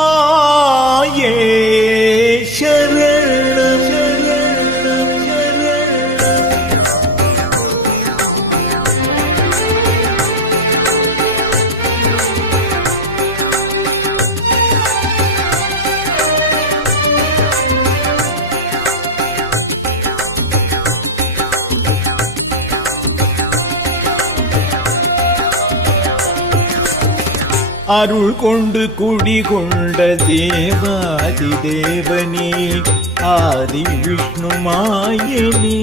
विष्णुमाये शरणं அருள் கொண்டு குடிகொண்ட தேவாதி தேவனே ஆதி விஷ்ணு மாயனே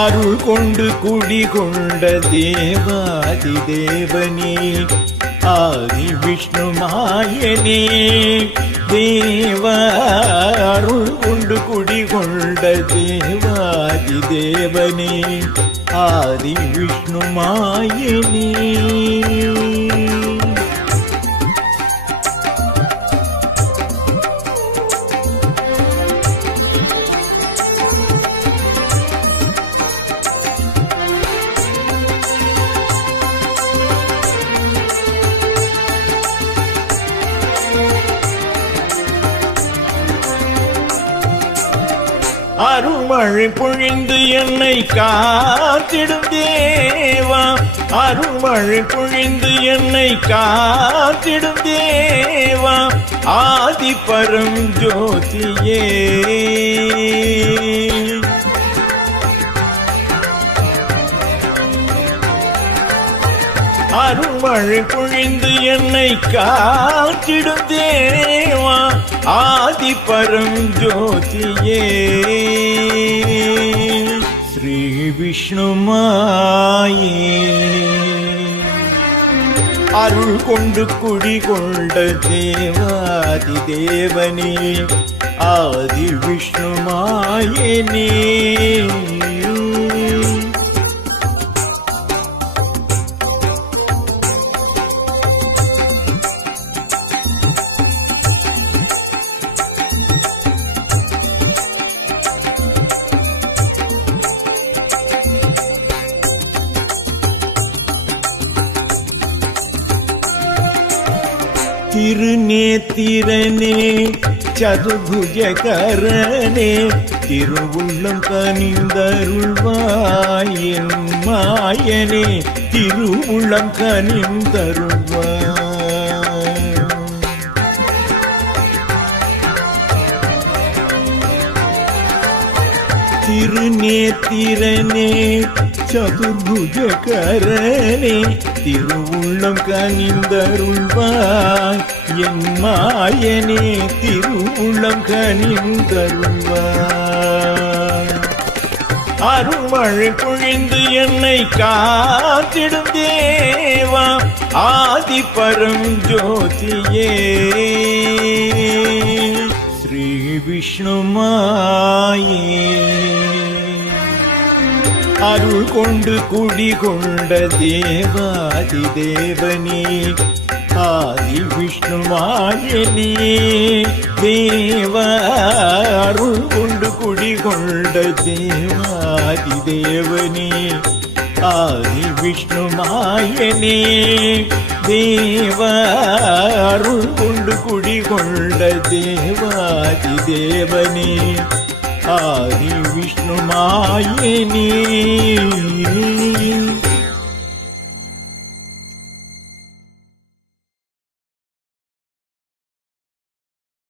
அருள் கொண்டு குடிகொண்ட தேவாதி தேவனே ஆதி விஷ்ணு மாயனே தேவ அருள் கொண்டு குடிகொண்ட தேவாதி தேவனே ஆதி விஷ்ணு மாயனே அருள்மழை பொழிந்து என்னை காத்திடும் தேவா அருள்மழை பொழிந்து என்னை காத்திடும் தேவா ஆதி பரம் ஜோதியே அருள்மழை பொழிந்து என்னை காத்திடும் தேவா ஆதி பரம் ஜோதியே ஸ்ரீ விஷ்ணு மாயே அருள் கொண்டு குடிகொண்ட தேவாதி தேவனே ஆதி விஷ்ணு மாயனே திருநேத்திரனே சதுர்புஜகரனே திருவுள்ளம் கனிந்தருள்வாய் என் மாயனே திருவுள்ளம் கனிந்தருள்வாய் திருநேத்திரனே சதுர்புஜகரனே திருவுள்ளம் கனிந்தருள்வாய் என் மாயனே திருவுள்ளம் கனிந்தருள்வாய் அருள்மழை பொழிந்து என்னை காத்திடும் தேவா ஆதி பரம் ஜோதியே ஸ்ரீ விஷ்ணு மாயே அருள் கொண்டு குடிகொண்ட தேவாதி தேவனே ஆதி விஷ்ணு மாயனே தேவ அருள் கொண்டு குடிகொண்ட தேவாதி தேவனே ஆதி விஷ்ணு மாயனே தேவ அருள் கொண்டு குடிகொண்ட தேவாதி தேவனே ஆதி விஷ்ணு மாயனே